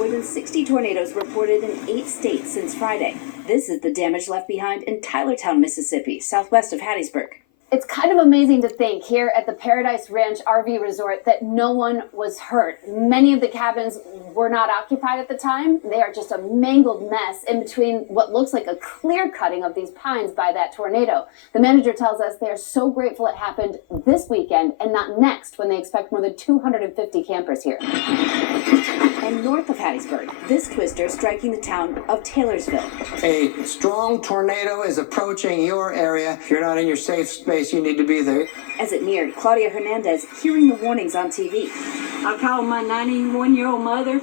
More than 60 tornadoes reported in 8 states since Friday. This is the damage left behind in Tylertown, Mississippi, southwest of Hattiesburg. It's kind of amazing to think here at the Paradise Ranch RV Resort that no one was hurt. Many of the cabins were not occupied at the time. They are just a mangled mess in between what looks like a clear cutting of these pines by that tornado. The manager tells us they are so grateful it happened this weekend and not next, when they expect more than 250 campers here. And north of Hattiesburg, this twister striking the town of Taylorsville. A strong tornado is approaching your area. If you're not in your safe space, you need to be there. As it neared, Claudia Hernandez hearing the warnings on TV. I called my 91-year-old mother,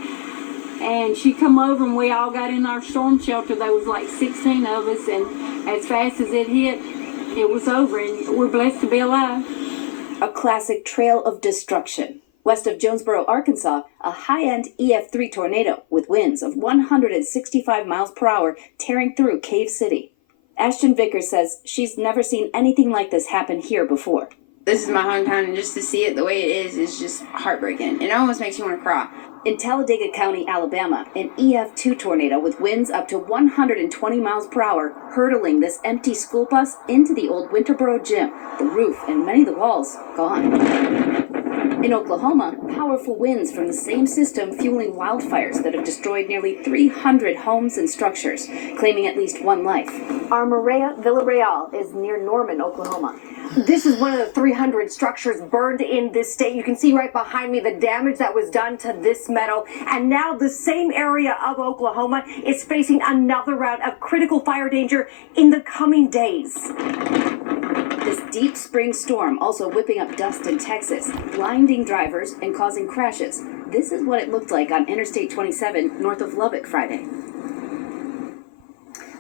and she come over, and we all got in our storm shelter. There was like 16 of us, and as fast as it hit, it was over, and we're blessed to be alive. A classic trail of destruction. West of Jonesboro, Arkansas, a high-end EF3 tornado with winds of 165 miles per hour tearing through Cave City. Ashton Vickers says she's never seen anything like this happen here before. This is my hometown, and just to see it the way it is just heartbreaking. It almost makes you want to cry. In Talladega County, Alabama, an EF2 tornado with winds up to 120 miles per hour hurtling this empty school bus into the old Winterboro gym. The roof and many of the walls gone. In Oklahoma, powerful winds from the same system fueling wildfires that have destroyed nearly 300 homes and structures, claiming at least one life. Our Maria Villarreal is near Norman, Oklahoma. This is one of the 300 structures burned in this state. You can see right behind me the damage that was done to this meadow. And now the same area of Oklahoma is facing another round of critical fire danger in the coming days. This deep spring storm also whipping up dust in Texas, blinding drivers and causing crashes. This is what it looked like on Interstate 27 north of Lubbock Friday.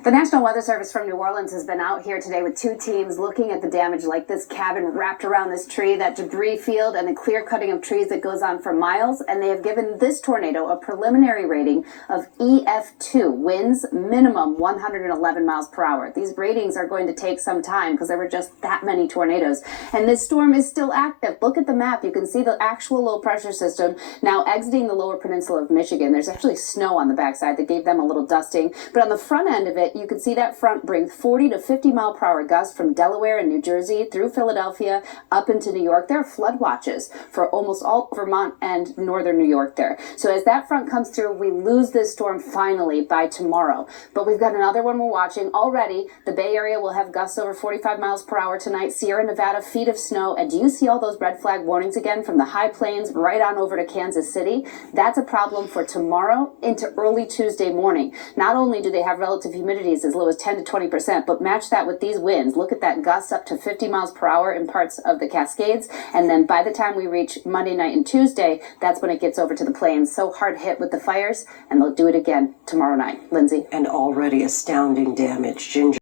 The National Weather Service from New Orleans has been out here today with 2 teams looking at the damage like this cabin wrapped around this tree, that debris field, and the clear cutting of trees that goes on for miles. And they have given this tornado a preliminary rating of EF2, winds minimum 111 miles per hour. These ratings are going to take some time because there were just that many tornadoes. And this storm is still active. Look at the map. You can see the actual low pressure system now exiting the lower peninsula of Michigan. There's actually snow on the backside that gave them a little dusting. But on the front end of it, you can see that front bring 40 to 50 mile per hour gusts from Delaware and New Jersey through Philadelphia up into New York. There are flood watches for almost all Vermont and northern New York there. So as that front comes through, we lose this storm finally by tomorrow. But we've got another one we're watching already. The Bay Area will have gusts over 45 miles per hour tonight. Sierra Nevada, feet of snow. And do you see all those red flag warnings again from the high plains right on over to Kansas City? That's a problem for tomorrow into early Tuesday morning. Not only do they have relative humidity as low as 10 to 20%, but match that with these winds. Look at that gust up to 50 miles per hour in parts of the Cascades. And then by the time we reach Monday night and Tuesday, that's when it gets over to the plains. So hard hit with the fires, and they'll do it again tomorrow night. Lindsay. And already astounding damage. Ginger.